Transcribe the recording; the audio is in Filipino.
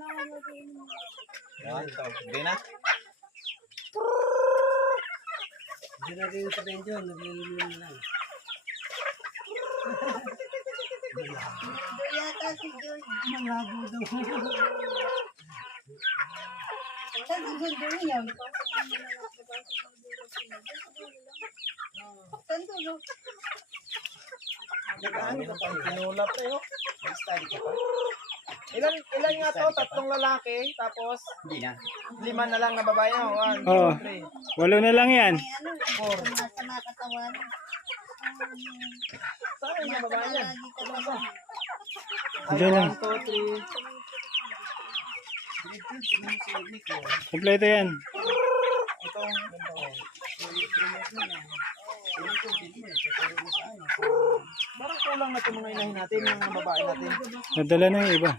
Yan, ito. Hindi na. Hindi na rin sa benjo, naglilimin lang. Yata si George. Malabo daw. Saan si George yan? Saan to? Nag-ano ka pa? Tinulap na yun. Nag-study ka pa? Ilan nga to? 3 lalaki, tapos Hindi na. 5 na lang na babae na. 1, Oo. 2, 3. 8 na lang yan. May ano, sama katawan. Saan yung mga babae yan? Diyan lang. 1, 2, 3. Kompleto yan. Ito. Parang kulang na itong mga inahin natin, mga babae natin. Nadala na yung iba.